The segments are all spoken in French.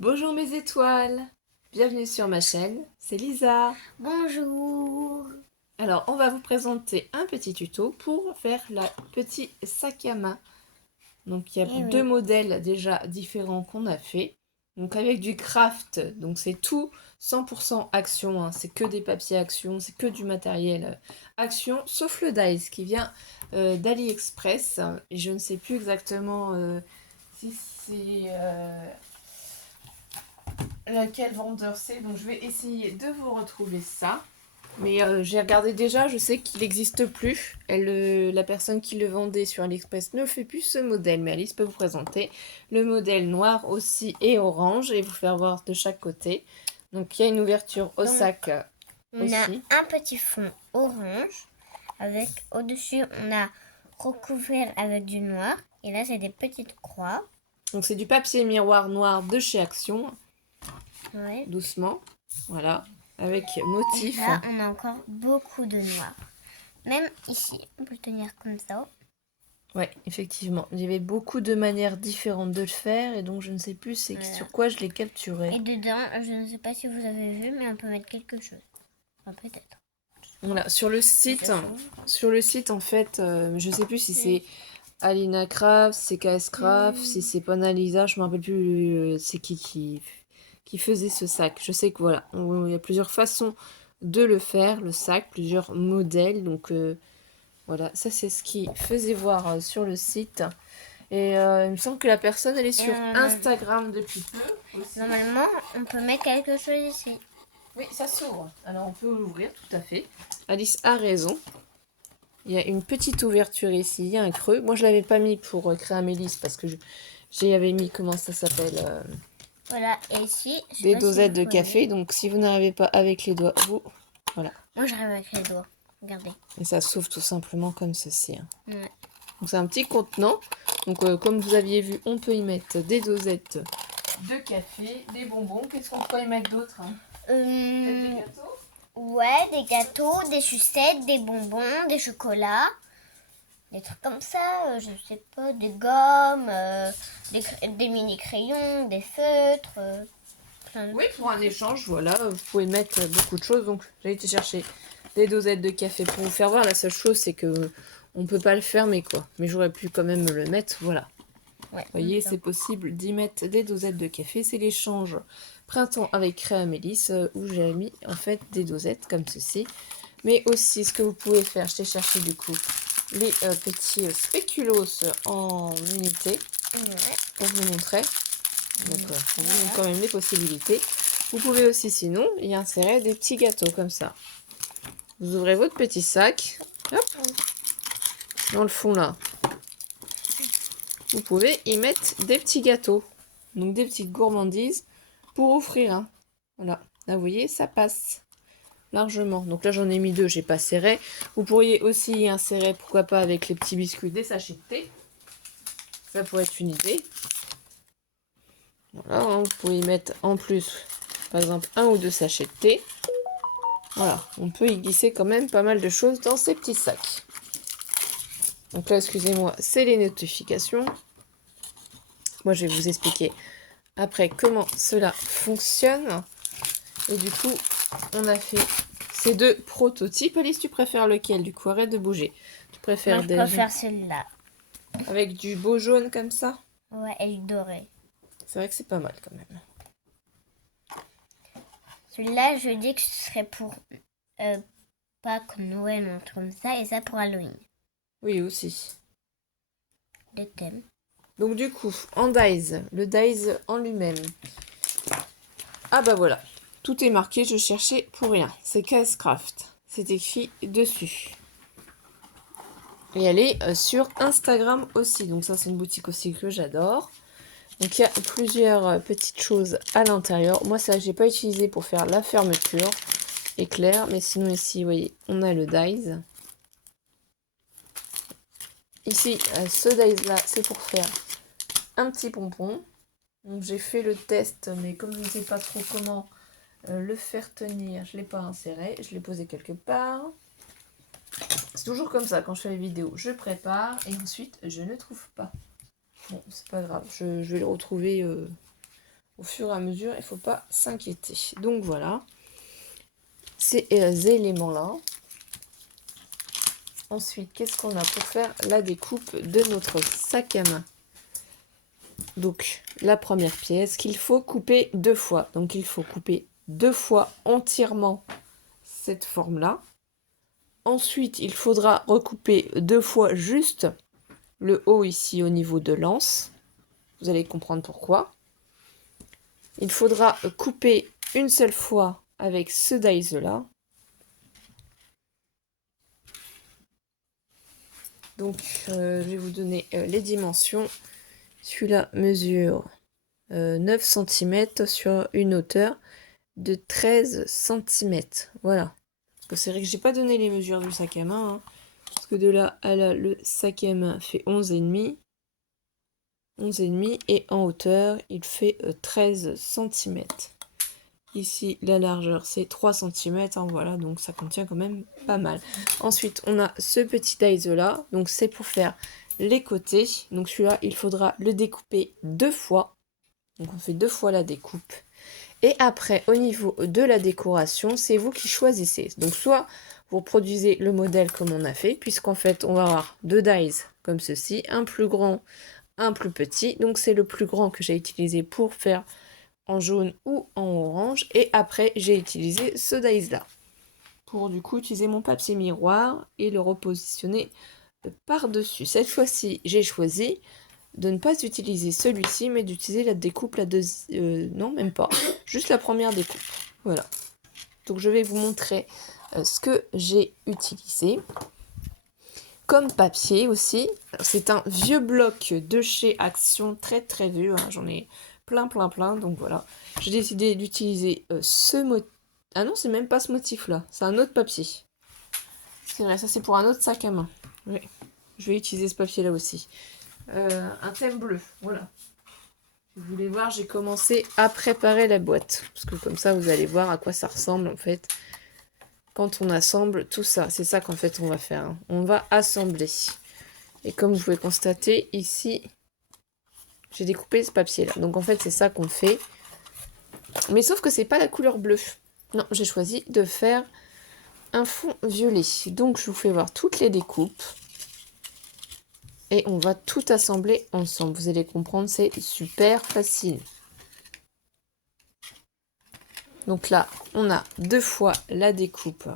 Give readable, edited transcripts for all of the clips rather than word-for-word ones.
Bonjour mes étoiles, bienvenue sur ma chaîne, c'est Lisa. Bonjour. Alors on va vous présenter un petit tuto pour faire la petit sac à main. Donc il y a Eh deux oui. modèles déjà différents qu'on a fait. Donc avec du craft, donc c'est tout 100% action, hein. C'est que des papiers action, c'est que du matériel action, sauf le dies qui vient d'AliExpress. Et je ne sais plus exactement si c'est quel vendeur c'est, donc je vais essayer de vous retrouver ça. Mais j'ai regardé déjà, je sais qu'il n'existe plus. La personne qui le vendait sur AliExpress ne fait plus ce modèle, mais Alice peut vous présenter le modèle noir aussi et orange et vous faire voir de chaque côté. Donc il y a une ouverture au Donc, sac on a aussi. un petit fond orange avec au-dessus on a recouvert avec du noir et là c'est des petites croix. Donc c'est du papier miroir noir de chez Action, Ouais. doucement, voilà, avec Et motif. là on a encore beaucoup de noir. Même ici on peut le tenir comme ça. Ouais, effectivement. Il y avait beaucoup de manières différentes de le faire et donc je ne sais plus c'est Voilà. sur quoi je l'ai capturé. Et dedans je ne sais pas si vous avez vu mais on peut mettre quelque chose. Enfin, peut-être. Voilà, sur le site, en fait, je sais plus si c'est Alina Craft, c'est KS Craft, si c'est Panalisa, je me rappelle plus c'est qui faisait ce sac. Je sais que voilà, il y a plusieurs façons de le faire, le sac, plusieurs modèles. Donc voilà, ça c'est ce qui faisait voir sur le site. Et il me semble que la personne elle est sur Instagram depuis peu aussi. Normalement on peut mettre quelque chose ici. Oui, ça s'ouvre. Alors on peut l'ouvrir tout à fait. Alice a raison. Il y a une petite ouverture ici, il y a un creux. Moi je l'avais pas mis pour créer un mélis parce que j'avais mis, comment ça s'appelle, Voilà, et ici, je sais des pas si dosettes vous de pouvez. café. Donc si vous n'arrivez pas avec les doigts, vous, voilà. Moi j'arrive avec les doigts. Regardez. Et ça s'ouvre tout simplement comme ceci, hein. Ouais. Donc c'est un petit contenant. Donc comme vous aviez vu, on peut y mettre des dosettes de café, des bonbons. Qu'est-ce qu'on peut y mettre d'autre, hein? Peut-être des gâteaux? Ouais, des gâteaux, des sucettes, des bonbons, des chocolats, des trucs comme ça, je sais pas, des gommes, des mini-crayons, des feutres, plein de Oui, trucs. pour un échange, voilà, vous pouvez mettre beaucoup de choses. Donc j'ai été chercher des dosettes de café pour vous faire voir. La seule chose, c'est que on peut pas le fermer, quoi. Mais j'aurais pu quand même le mettre, voilà. Ouais, Vous voyez, c'est possible d'y mettre des dosettes de café. C'est l'échange printemps avec Créa Mélis où j'ai mis en fait des dosettes comme ceci. Mais aussi, ce que vous pouvez faire, je t'ai cherché du coup les petits spéculoos en unité pour vous montrer. Donc, on vous montre quand même les possibilités. Vous pouvez aussi, sinon, y insérer des petits gâteaux comme ça. Vous ouvrez votre petit sac, hop, dans le fond là. Vous pouvez y mettre des petits gâteaux, donc des petites gourmandises pour offrir, hein. Voilà, là vous voyez, ça passe largement. Donc là j'en ai mis deux, j'ai pas serré. Vous pourriez aussi y insérer, pourquoi pas, avec les petits biscuits, des sachets de thé. Ça pourrait être une idée. Voilà, hein, vous pouvez y mettre en plus, par exemple, un ou deux sachets de thé. Voilà, on peut y glisser quand même pas mal de choses dans ces petits sacs. Donc là, excusez-moi, c'est les notifications. Moi, je vais vous expliquer après comment cela fonctionne. Et du coup, on a fait ces deux prototypes. Alice, tu préfères lequel? Du coup, arrête de bouger. Tu préfères Moi je des préfère celle-là. avec du beau jaune comme ça? Ouais, elle est dorée. C'est vrai que c'est pas mal quand même. Celui-là, je dis que ce serait pour Pâques, Noël, un truc comme ça, et ça pour Halloween. Oui, aussi. Des thèmes. Donc du coup, en dies, le dies en lui-même. Ah bah voilà, tout est marqué, je cherchais pour rien. C'est KS Craft. C'est écrit dessus. Et elle est sur Instagram aussi. Donc ça, c'est une boutique aussi que j'adore. Donc il y a plusieurs petites choses à l'intérieur. Moi, ça, j'ai pas utilisé pour faire la fermeture éclair. Mais sinon, ici, vous voyez, on a le dies. Ici, ce dies-là, c'est pour faire un petit pompon. Donc j'ai fait le test, mais comme je ne sais pas trop comment le faire tenir, je ne l'ai pas inséré. Je l'ai posé quelque part. C'est toujours comme ça quand je fais les vidéos. Je prépare et ensuite je ne trouve pas. Bon, c'est pas grave. Je vais le retrouver au fur et à mesure, il ne faut pas s'inquiéter. Donc voilà, ces éléments-là. Ensuite, qu'est-ce qu'on a pour faire la découpe de notre sac à main? Donc, la première pièce qu'il faut couper 2 fois. Donc, il faut couper 2 fois entièrement cette forme-là. Ensuite, il faudra recouper 2 fois juste le haut ici au niveau de l'anse. Vous allez comprendre pourquoi. Il faudra couper une seule fois avec ce dies-là. Donc, je vais vous donner les dimensions. Celui-là mesure 9 cm sur une hauteur de 13 cm. Voilà. Parce que c'est vrai que j'ai pas donné les mesures du sac à main. Hein, parce que de là à là, le sac à main fait 11,5. 11,5 et en hauteur, il fait 13 cm. Ici, la largeur, c'est 3 cm. Hein, voilà, donc ça contient quand même pas mal. Ensuite, on a ce petit dies là. Donc, c'est pour faire les côtés. Donc, celui-là, il faudra le découper 2 fois. Donc, on fait 2 fois la découpe. Et après, au niveau de la décoration, c'est vous qui choisissez. Donc, soit vous reproduisez le modèle comme on a fait, puisqu'en fait, on va avoir 2 dies comme ceci, un plus grand, un plus petit. Donc, c'est le plus grand que j'ai utilisé pour faire en jaune ou en orange. Et après, j'ai utilisé ce dies-là pour du coup utiliser mon papier miroir et le repositionner par-dessus. Cette fois-ci, j'ai choisi de ne pas utiliser celui-ci, mais d'utiliser la découpe, la deuxième... non, même pas. Juste la première découpe. Voilà. Donc, je vais vous montrer ce que j'ai utilisé. Comme papier aussi. C'est un vieux bloc de chez Action, très très vieux. Hein. J'en ai plein. Donc, voilà. J'ai décidé d'utiliser ce motif. Ah non, c'est même pas ce motif-là. C'est un autre papier. C'est vrai, ça c'est pour un autre sac à main. Oui. Je vais utiliser ce papier-là aussi. Un thème bleu, voilà. Si vous voulez voir, j'ai commencé à préparer la boîte. Parce que comme ça, vous allez voir à quoi ça ressemble en fait. Quand on assemble tout ça, c'est ça qu'en fait on va faire. Hein. On va assembler. Et comme vous pouvez constater, ici, j'ai découpé ce papier-là. Donc en fait, c'est ça qu'on fait. Mais sauf que c'est pas la couleur bleue. Non, j'ai choisi de faire un fond violet. Donc je vous fais voir toutes les découpes. Et on va tout assembler ensemble. Vous allez comprendre, c'est super facile. Donc là, on a 2 fois la découpe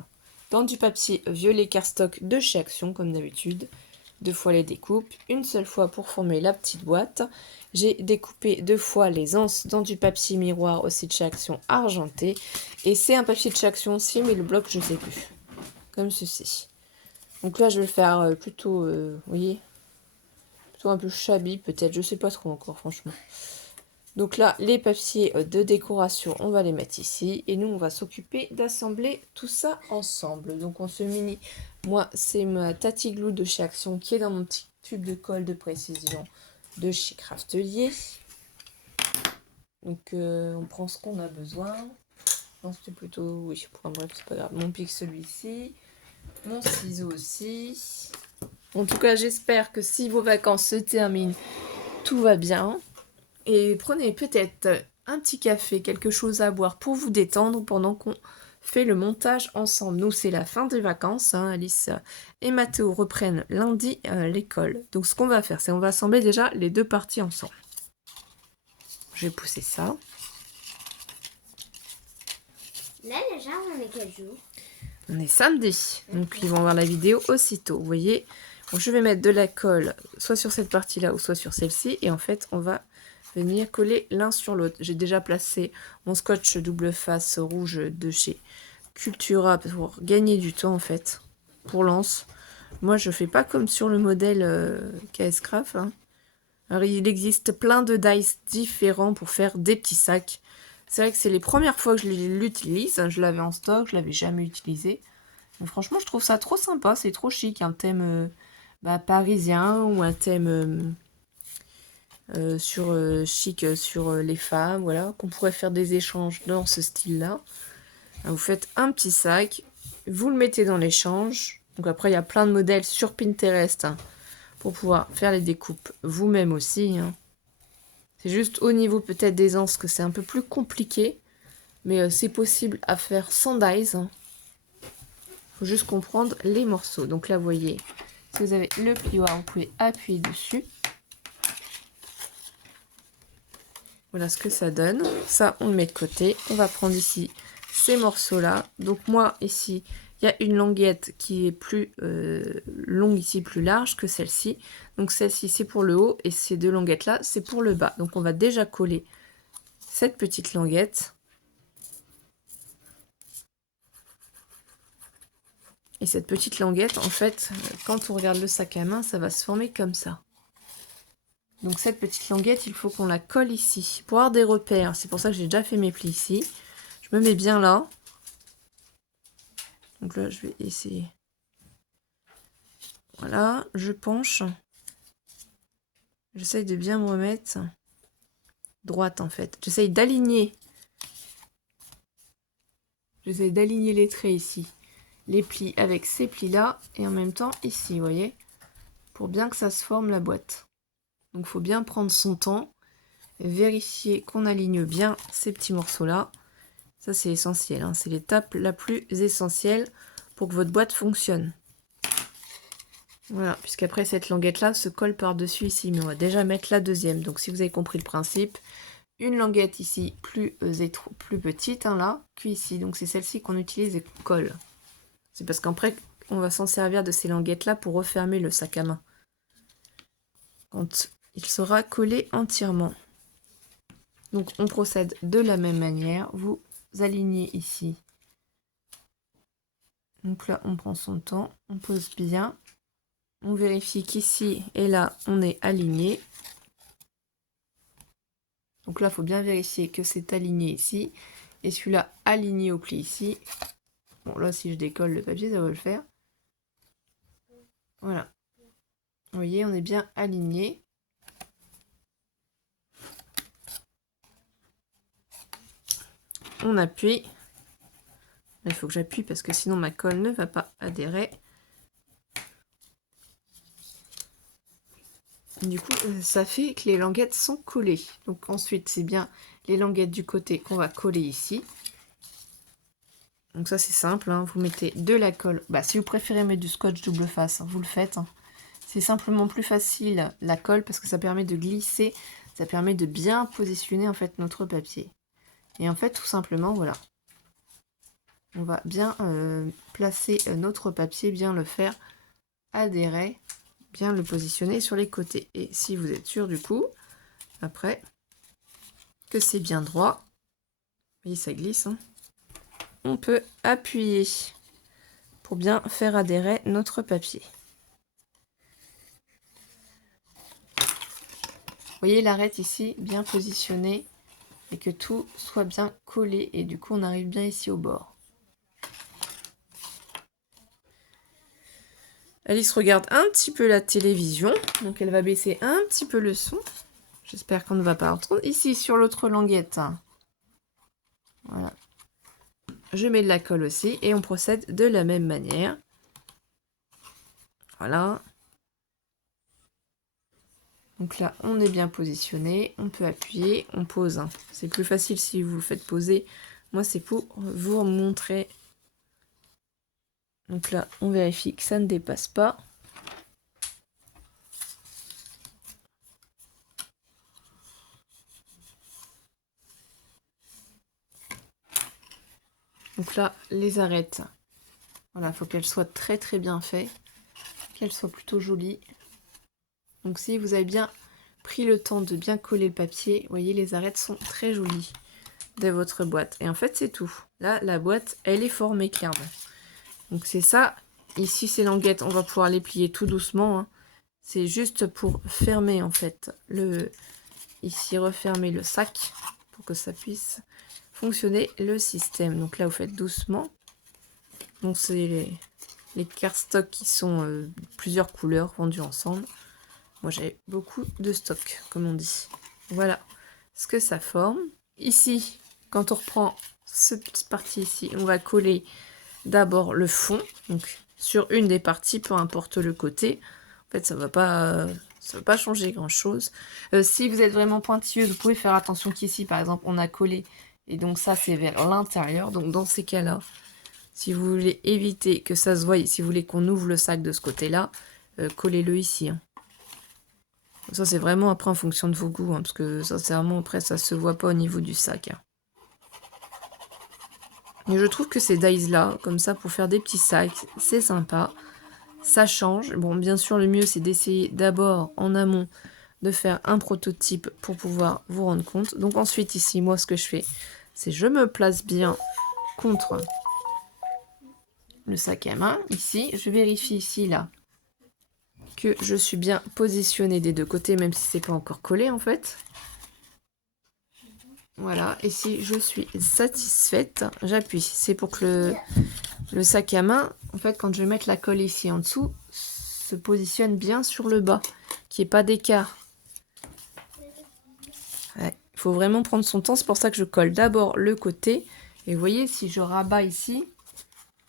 dans du papier violet cardstock de chez Action, comme d'habitude. 2 fois les découpes, une seule fois pour former la petite boîte. J'ai découpé 2 fois les anses dans du papier miroir aussi de chez Action argenté. Et c'est un papier de chez Action aussi, mais le bloc, je ne sais plus. Comme ceci. Donc là, je vais le faire plutôt, vous voyez, un peu shabby peut-être, je sais pas trop encore franchement. Donc là, les papiers de décoration, on va les mettre ici. Et nous, on va s'occuper d'assembler tout ça ensemble. Donc on se mini, moi c'est ma Tati Glue de chez Action qui est dans mon petit tube de colle de précision de chez Craftelier. Donc on prend ce qu'on a besoin. Non, c'était plutôt, oui, bref, c'est pas grave. Mon pic celui-ci, mon ciseau aussi. En tout cas, j'espère que si vos vacances se terminent, tout va bien. Et prenez peut-être un petit café, quelque chose à boire pour vous détendre pendant qu'on fait le montage ensemble. Nous, c'est la fin des vacances. Hein. Alice et Mathéo reprennent lundi l'école. Donc, ce qu'on va faire, c'est on va assembler déjà les 2 parties ensemble. Je vais pousser ça. Là, déjà, on est quel jour? On est samedi. Donc, ils vont voir la vidéo aussitôt. Vous voyez, bon, je vais mettre de la colle soit sur cette partie-là ou soit sur celle-ci. Et en fait, on va venir coller l'un sur l'autre. J'ai déjà placé mon scotch double face rouge de chez Cultura pour gagner du temps en fait, pour l'anse. Moi je fais pas comme sur le modèle KS Craft. Hein. Alors il existe plein de dies différents pour faire des petits sacs. C'est vrai que c'est les premières fois que je l'utilise. Je l'avais en stock, je l'avais jamais utilisé. Mais franchement je trouve ça trop sympa, c'est trop chic. Un thème parisien ou un thème... chic sur les femmes, voilà, qu'on pourrait faire des échanges dans ce style-là. Vous faites un petit sac, vous le mettez dans l'échange. Donc après, il y a plein de modèles sur Pinterest hein, pour pouvoir faire les découpes vous-même aussi. Hein. C'est juste au niveau peut-être des anses que c'est un peu plus compliqué. Mais c'est possible à faire sans dies. Faut juste comprendre les morceaux. Donc là, vous voyez, si vous avez le plioir, vous pouvez appuyer dessus. Voilà ce que ça donne. Ça, on le met de côté. On va prendre ici ces morceaux-là. Donc moi, ici, il y a une languette qui est plus longue ici, plus large que celle-ci. Donc celle-ci, c'est pour le haut. Et ces deux languettes-là, c'est pour le bas. Donc on va déjà coller cette petite languette. Et cette petite languette, en fait, quand on regarde le sac à main, ça va se former comme ça. Donc cette petite languette, il faut qu'on la colle ici. Pour avoir des repères, c'est pour ça que j'ai déjà fait mes plis ici. Je me mets bien là. Donc là, je vais essayer. Voilà, je penche. J'essaye de bien me remettre droite, en fait. J'essaye d'aligner. J'essaye d'aligner les traits ici. Les plis avec ces plis-là. Et en même temps, ici, vous voyez. Pour bien que ça se forme la boîte. Donc il faut bien prendre son temps, vérifier qu'on aligne bien ces petits morceaux-là. Ça c'est essentiel, hein. C'est l'étape la plus essentielle pour que votre boîte fonctionne. Voilà, puisqu'après cette languette-là se colle par-dessus ici, mais on va déjà mettre la deuxième. Donc si vous avez compris le principe, une languette ici plus petite, hein, là, qu'ici. Donc c'est celle-ci qu'on utilise et qu'on colle. C'est parce qu'après, on va s'en servir de ces languettes-là pour refermer le sac à main. Quand il sera collé entièrement. Donc on procède de la même manière. Vous alignez ici. Donc là on prend son temps, on pose bien. On vérifie qu'ici et là on est aligné. Donc là il faut bien vérifier que c'est aligné ici. Et celui-là aligné au pli ici. Bon là si je décolle le papier ça va le faire. Voilà. Vous voyez on est bien aligné. On appuie. Il faut que j'appuie parce que sinon ma colle ne va pas adhérer. Du coup, ça fait que les languettes sont collées. Donc ensuite, c'est bien les languettes du côté qu'on va coller ici. Donc ça, c'est simple, hein. Vous mettez de la colle. Bah, si vous préférez mettre du scotch double face, hein, vous le faites, hein. C'est simplement plus facile la colle parce que ça permet de glisser. Ça permet de bien positionner en fait notre papier. Et en fait, tout simplement, voilà. On va bien placer notre papier, bien le faire adhérer, bien le positionner sur les côtés. Et si vous êtes sûr du coup, après, que c'est bien droit, vous voyez ça glisse, hein, on peut appuyer pour bien faire adhérer notre papier. Vous voyez l'arête ici, bien positionnée, et que tout soit bien collé, et du coup on arrive bien ici au bord. Alice regarde un petit peu la télévision, donc elle va baisser un petit peu le son. J'espère qu'on ne va pas entendre. Ici, sur l'autre languette, voilà. Je mets de la colle aussi et on procède de la même manière. Voilà. Donc là, on est bien positionné. On peut appuyer, on pose. C'est plus facile si vous le faites poser. Moi, c'est pour vous montrer. Donc là, on vérifie que ça ne dépasse pas. Donc là, les arêtes, voilà, il faut qu'elles soient très très bien faites, qu'elles soient plutôt jolies. Donc si vous avez bien pris le temps de bien coller le papier, vous voyez, les arêtes sont très jolies de votre boîte. Et en fait, c'est tout. Là, la boîte, elle est formée clairement. Donc c'est ça. Ici, ces languettes, on va pouvoir les plier tout doucement, hein. C'est juste pour fermer en fait ici refermer le sac pour que ça puisse fonctionner le système. Donc là, vous faites doucement. Donc c'est les cardstock qui sont plusieurs couleurs vendus ensemble. Moi, j'ai beaucoup de stock, comme on dit. Voilà ce que ça forme. Ici, quand on reprend cette partie ici, on va coller d'abord le fond. Donc sur une des parties, peu importe le côté. En fait, ça va pas ça ne va pas changer grand chose. Si vous êtes vraiment pointilleuse, vous pouvez faire attention qu'ici par exemple on a collé et donc ça c'est vers l'intérieur. Donc dans ces cas-là, si vous voulez éviter que ça se voie, si vous voulez qu'on ouvre le sac de ce côté-là, collez-le ici. Hein. Ça c'est vraiment après en fonction de vos goûts, hein, parce que sincèrement après ça se voit pas au niveau du sac. Hein. Mais je trouve que ces dies là, comme ça pour faire des petits sacs, c'est sympa. Ça change. Bon, bien sûr, le mieux, c'est d'essayer d'abord, en amont, de faire un prototype pour pouvoir vous rendre compte. Donc ensuite, ici, moi, ce que je fais, c'est je me place bien contre le sac à main. Ici, je vérifie ici, là, que je suis bien positionnée des deux côtés, même si c'est pas encore collé, en fait. Voilà, et si je suis satisfaite, j'appuie. C'est pour que le sac à main, en fait, quand je vais mettre la colle ici en dessous, se positionne bien sur le bas, qu'il n'y ait pas d'écart. Ouais, il faut vraiment prendre son temps, c'est pour ça que je colle d'abord le côté. Et vous voyez, si je rabats ici,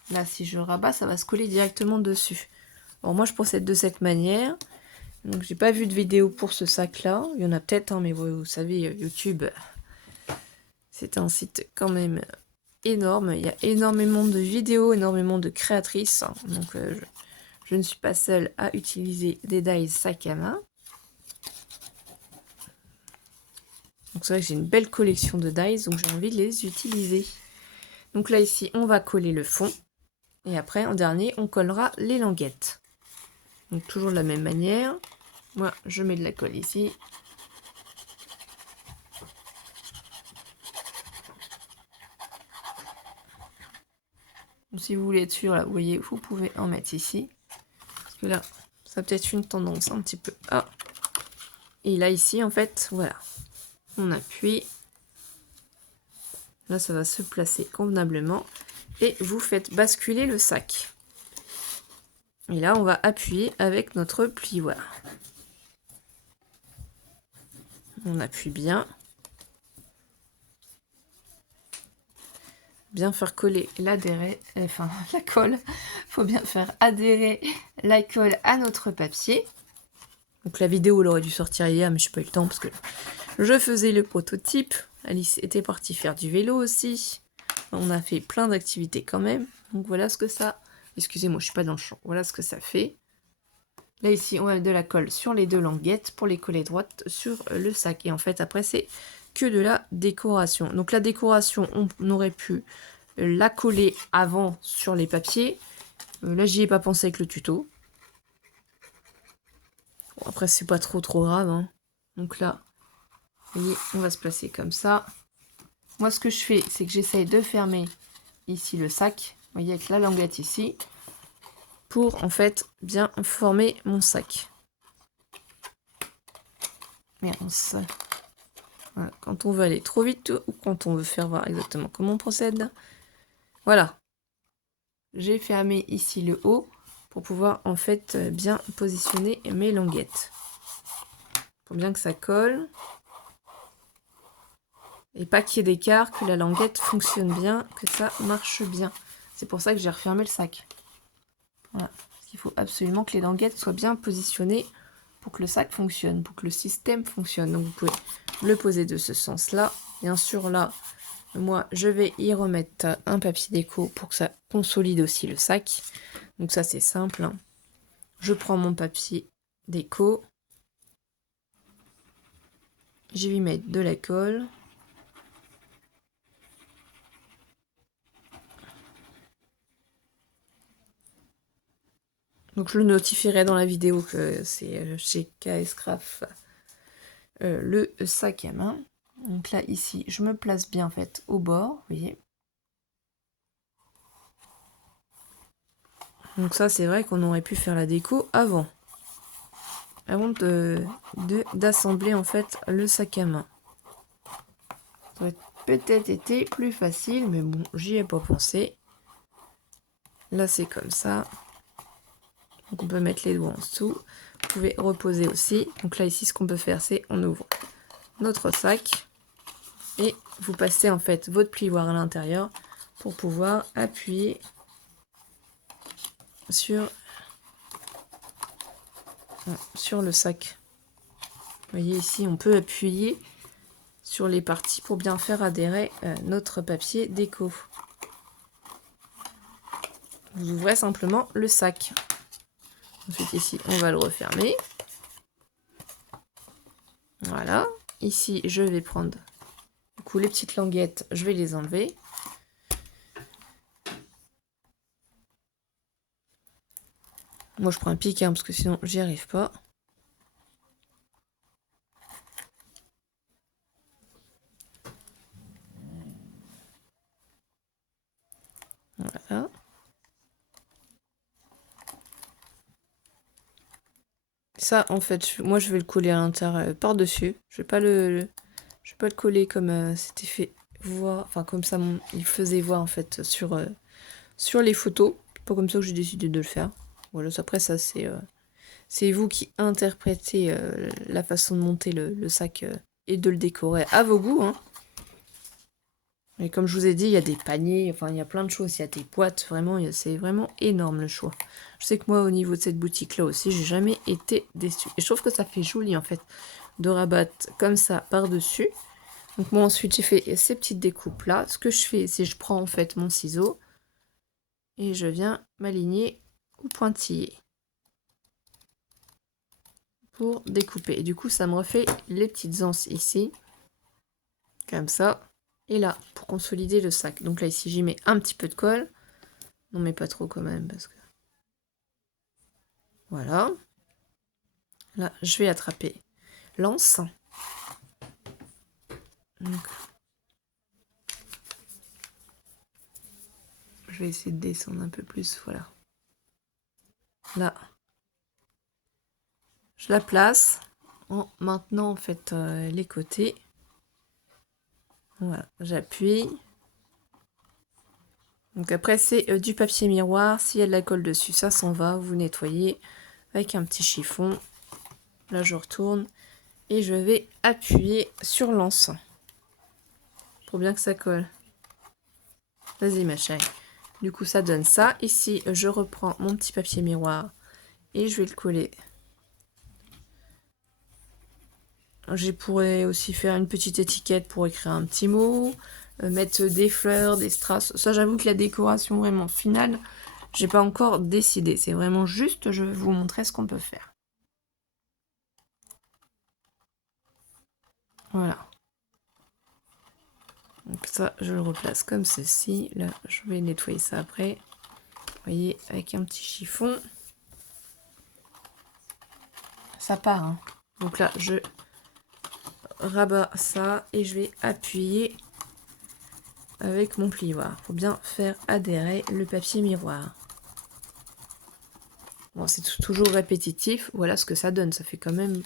là, si je rabats, ça va se coller directement dessus. Alors moi, je procède de cette manière. Donc, j'ai pas vu de vidéo pour ce sac-là. Il y en a peut-être, hein, mais vous savez, YouTube, c'est un site quand même énorme. Il y a énormément de vidéos, énormément de créatrices. Donc, je ne suis pas seule à utiliser des dies sac à main. Donc c'est vrai que j'ai une belle collection de dies, donc j'ai envie de les utiliser. Donc là ici, on va coller le fond. Et après, en dernier, on collera les languettes. Donc toujours de la même manière. Moi, je mets de la colle ici. Donc, si vous voulez être sûr, là, vous voyez, vous pouvez en mettre ici. Parce que là, ça a peut-être une tendance un petit peu. Ah. Et là, ici, en fait, voilà. On appuie. Là, ça va se placer convenablement. Et vous faites basculer le sac. Et là, on va appuyer avec notre plioir. On appuie bien. Bien faire coller la colle. Faut bien faire adhérer la colle à notre papier. Donc la vidéo, elle aurait dû sortir hier, mais je n'ai pas eu le temps parce que je faisais le prototype. Alice était partie faire du vélo aussi. On a fait plein d'activités quand même. Donc voilà ce que ça... Excusez-moi, je suis pas dans le champ. Voilà ce que ça fait. Là ici, on a de la colle sur les deux languettes pour les coller droites sur le sac. Et en fait, après, c'est que de la décoration. Donc la décoration, on aurait pu la coller avant sur les papiers. Là, j'y ai pas pensé avec le tuto. Bon, après, c'est pas trop grave. Hein. Donc là, vous voyez, on va se placer comme ça. Moi, ce que je fais, c'est que j'essaye de fermer ici le sac. Vous voyez, avec la languette ici. Pour, en fait, bien former mon sac. Merde, voilà. Quand on veut aller trop vite ou quand on veut faire voir exactement comment on procède. Voilà. J'ai fermé ici le haut pour pouvoir, en fait, bien positionner mes languettes. Pour bien que ça colle. Et pas qu'il y ait d'écart, que la languette fonctionne bien, que ça marche bien. C'est pour ça que j'ai refermé le sac. Voilà. Parce qu'il faut absolument que les languettes soient bien positionnées pour que le sac fonctionne, pour que le système fonctionne. Donc vous pouvez le poser de ce sens-là. Bien sûr, là, moi, je vais y remettre un papier déco pour que ça consolide aussi le sac. Donc ça, c'est simple. Hein. Je prends mon papier déco. Je vais y mettre de la colle. Donc je le notifierai dans la vidéo que c'est chez KS Craft le sac à main. Donc là ici je me place bien en fait au bord, vous voyez. Donc ça c'est vrai qu'on aurait pu faire la déco avant d'assembler en fait le sac à main. Ça aurait peut-être été plus facile, mais bon, j'y ai pas pensé. Là c'est comme ça. Donc on peut mettre les doigts en dessous. Vous pouvez reposer aussi. Donc là ici ce qu'on peut faire c'est on ouvre notre sac et vous passez en fait votre plioir à l'intérieur pour pouvoir appuyer sur le sac. voyez ici, on peut appuyer sur les parties pour bien faire adhérer notre papier déco. Vous ouvrez simplement le sac. Ensuite ici, on va le refermer. Voilà. Ici, je vais prendre du coup les petites languettes, je vais les enlever. Moi, je prends un pic, hein, parce que sinon, j'y arrive pas. Voilà. Ça, en fait, moi, je vais le coller à l'intérieur, par-dessus. Je vais pas le coller comme c'était fait voir, enfin, comme ça, il faisait voir, en fait, sur les photos. C'est pas comme ça que j'ai décidé de le faire. Voilà, après, ça, c'est vous qui interprétez la façon de monter le sac et de le décorer à vos goûts, hein. Et comme je vous ai dit, il y a des paniers, enfin il y a plein de choses, il y a des boîtes, vraiment, c'est vraiment énorme le choix. Je sais que moi, au niveau de cette boutique-là aussi, j'ai jamais été déçue. Et je trouve que ça fait joli, en fait, de rabattre comme ça par-dessus. Donc moi, ensuite, j'ai fait ces petites découpes-là. Ce que je fais, c'est je prends, en fait, mon ciseau et je viens m'aligner ou pointiller pour découper. Et du coup, ça me refait les petites anses ici, comme ça. Et là, pour consolider le sac. Donc là, ici, j'y mets un petit peu de colle. Non, mais pas trop quand même, parce que... Voilà. Là, je vais attraper l'anse. Donc, je vais essayer de descendre un peu plus, voilà. Là, je la place en maintenant, en fait, les côtés. Voilà, j'appuie. Donc après, c'est du papier miroir. S'il y a de la colle dessus, ça s'en va. Vous nettoyez avec un petit chiffon. Là, je retourne et je vais appuyer sur l'anse pour bien que ça colle. Vas-y, ma chérie. Du coup, ça donne ça. Ici, je reprends mon petit papier miroir et je vais le coller. Je pourrais aussi faire une petite étiquette pour écrire un petit mot, mettre des fleurs, des strass. Ça, j'avoue que la décoration vraiment finale, j'ai pas encore décidé. C'est vraiment juste, je vais vous montrer ce qu'on peut faire. Voilà. Donc ça, je le replace comme ceci. Là, je vais nettoyer ça après. Vous voyez, avec un petit chiffon. Ça part, hein. Donc là, je rabats ça et je vais appuyer avec mon plioir pour bien faire adhérer le papier miroir. Bon, c'est toujours répétitif. Voilà ce que ça donne. Ça fait quand même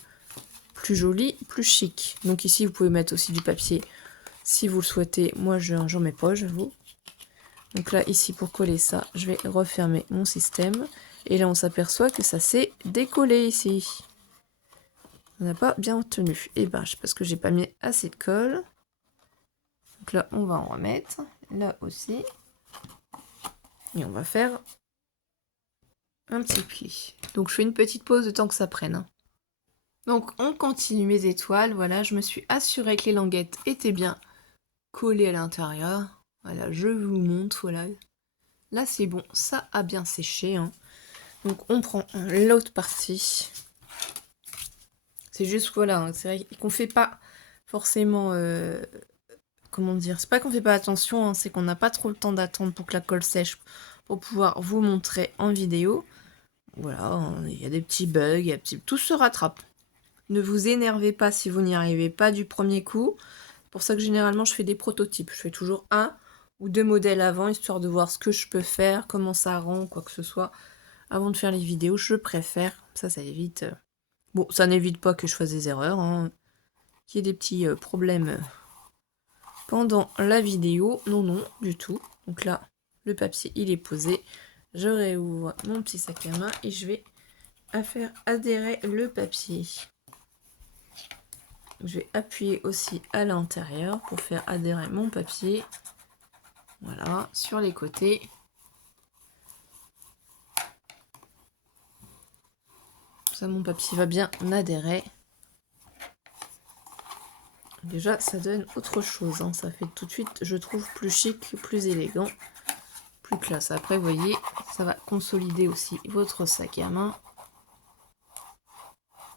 plus joli, plus chic. Donc ici, vous pouvez mettre aussi du papier si vous le souhaitez. Moi, j'en mets pas, j'avoue. Donc là, ici, pour coller ça, je vais refermer mon système. Et là, on s'aperçoit que ça s'est décollé ici. On n'a pas bien tenu. Et ben, c'est parce que j'ai pas mis assez de colle. Donc là, on va en remettre. Là aussi. Et on va faire un petit pli. Donc, je fais une petite pause de temps que ça prenne, hein. Donc, on continue mes étoiles. Voilà, je me suis assurée que les languettes étaient bien collées à l'intérieur. Voilà, je vous montre, voilà. Là, c'est bon, ça a bien séché, hein. Donc, on prend l'autre partie. C'est juste, voilà, hein, c'est vrai qu'on fait pas forcément... comment dire? C'est pas qu'on fait pas attention, hein, c'est qu'on n'a pas trop le temps d'attendre pour que la colle sèche pour pouvoir vous montrer en vidéo. Voilà, hein, il y a des petits bugs, tout se rattrape. Ne vous énervez pas si vous n'y arrivez pas du premier coup. C'est pour ça que généralement, je fais des prototypes. Je fais toujours 1 ou 2 modèles avant, histoire de voir ce que je peux faire, comment ça rend, quoi que ce soit. Avant de faire les vidéos, je préfère. Ça évite... Bon, ça n'évite pas que je fasse des erreurs, hein. Qu'il y ait des petits problèmes pendant la vidéo. Non, non, du tout. Donc là, le papier, il est posé. Je réouvre mon petit sac à main et je vais faire adhérer le papier. Je vais appuyer aussi à l'intérieur pour faire adhérer mon papier. Voilà, sur les côtés. Ça, mon papier va bien adhérer. Déjà, ça donne autre chose, hein. Ça fait tout de suite, je trouve, plus chic, plus élégant, plus classe. Après, vous voyez, ça va consolider aussi votre sac à main.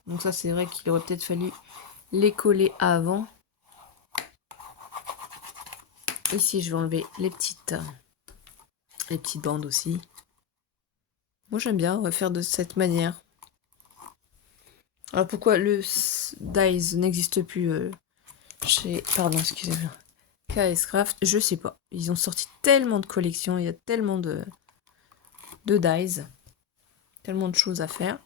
Donc ça, c'est vrai qu'il aurait peut-être fallu les coller avant. Ici, je vais enlever les petites bandes aussi. Moi, j'aime bien, on va faire de cette manière. Alors, pourquoi le Dies n'existe plus chez... Pardon, excusez-moi. KS Craft, je sais pas. Ils ont sorti tellement de collections, il y a tellement de Dies. Tellement de choses à faire.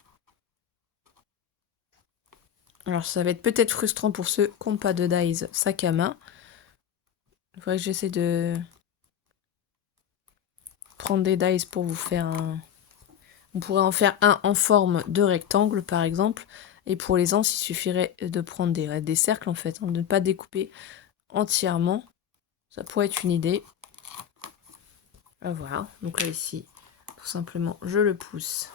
Alors, ça va être peut-être frustrant pour ceux qui n'ont pas de Dies sac à main. Il faudrait que j'essaie de prendre des Dies pour vous faire un... On pourrait en faire un en forme de rectangle, par exemple. Et pour les anses, il suffirait de prendre des cercles, en fait. Hein, de ne pas découper entièrement. Ça pourrait être une idée. Voilà. Donc là, ici, tout simplement, je le pousse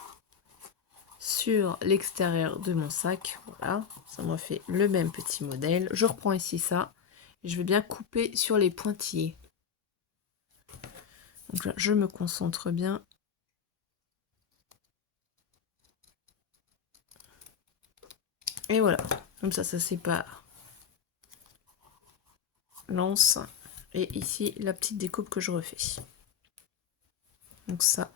sur l'extérieur de mon sac. Voilà. Ça m'a fait le même petit modèle. Je reprends ici ça. Et je vais bien couper sur les pointillés. Donc là, je me concentre bien. Et voilà, comme ça sépare l'anse. Et ici, la petite découpe que je refais. Donc ça.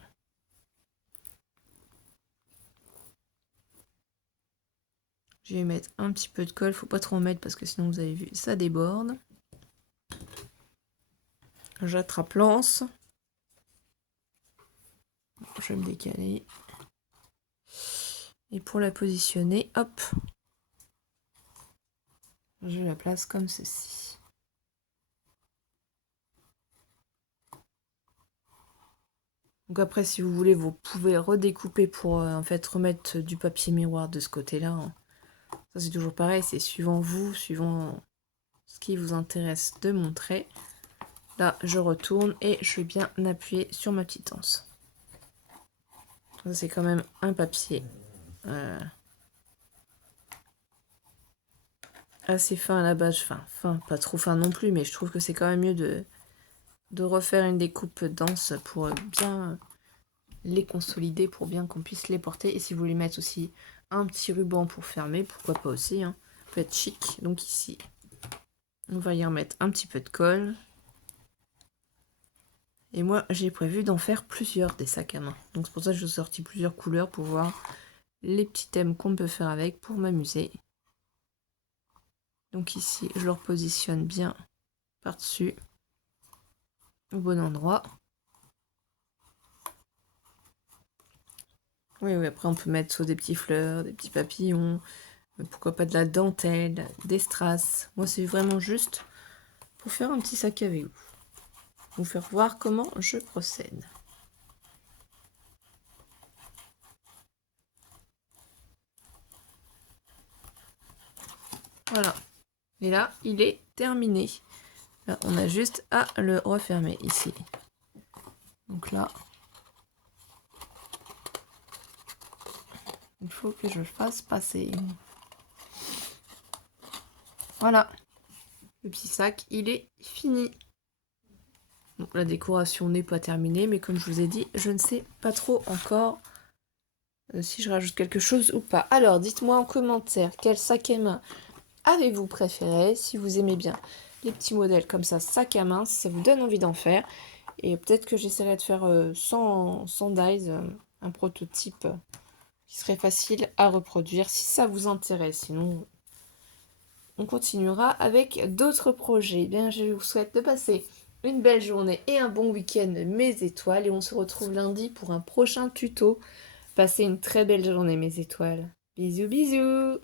Je vais mettre un petit peu de colle. Faut pas trop en mettre parce que sinon, vous avez vu, ça déborde. J'attrape l'anse. Je vais me décaler. Et pour la positionner, hop. Je la place comme ceci. Donc après, si vous voulez, vous pouvez redécouper pour en fait remettre du papier miroir de ce côté-là. Hein. Ça c'est toujours pareil, c'est suivant vous, suivant ce qui vous intéresse de montrer. Là, je retourne et je vais bien appuyer sur ma petite anse. Ça c'est quand même un papier assez fin à la base. Fin, pas trop fin non plus, mais je trouve que c'est quand même mieux de refaire une découpe dense pour bien les consolider, pour bien qu'on puisse les porter. Et si vous voulez mettre aussi un petit ruban pour fermer, pourquoi pas aussi, hein. Ça peut être chic. Donc ici, on va y remettre un petit peu de colle. Et moi, j'ai prévu d'en faire plusieurs des sacs à main. Donc c'est pour ça que j'ai sorti plusieurs couleurs pour voir les petits thèmes qu'on peut faire avec pour m'amuser. Donc ici, je le repositionne bien par-dessus, au bon endroit. Oui, après on peut mettre soit des petites fleurs, des petits papillons, pourquoi pas de la dentelle, des strass. Moi, c'est vraiment juste pour faire un petit sac avec vous. Vous faire voir comment je procède. Voilà. Et là, il est terminé. Là, on a juste à le refermer ici. Donc là, il faut que je fasse passer. Voilà. Le petit sac, il est fini. Donc la décoration n'est pas terminée, mais comme je vous ai dit, je ne sais pas trop encore si je rajoute quelque chose ou pas. Alors, dites-moi en commentaire quel sac à main avez-vous préféré, si vous aimez bien les petits modèles comme ça, sac à main, si ça vous donne envie d'en faire. Et peut-être que j'essaierai de faire sans dies, un prototype qui serait facile à reproduire si ça vous intéresse. Sinon, on continuera avec d'autres projets. Eh bien, je vous souhaite de passer une belle journée et un bon week-end, mes étoiles. Et on se retrouve lundi pour un prochain tuto. Passez une très belle journée, mes étoiles. Bisous, bisous!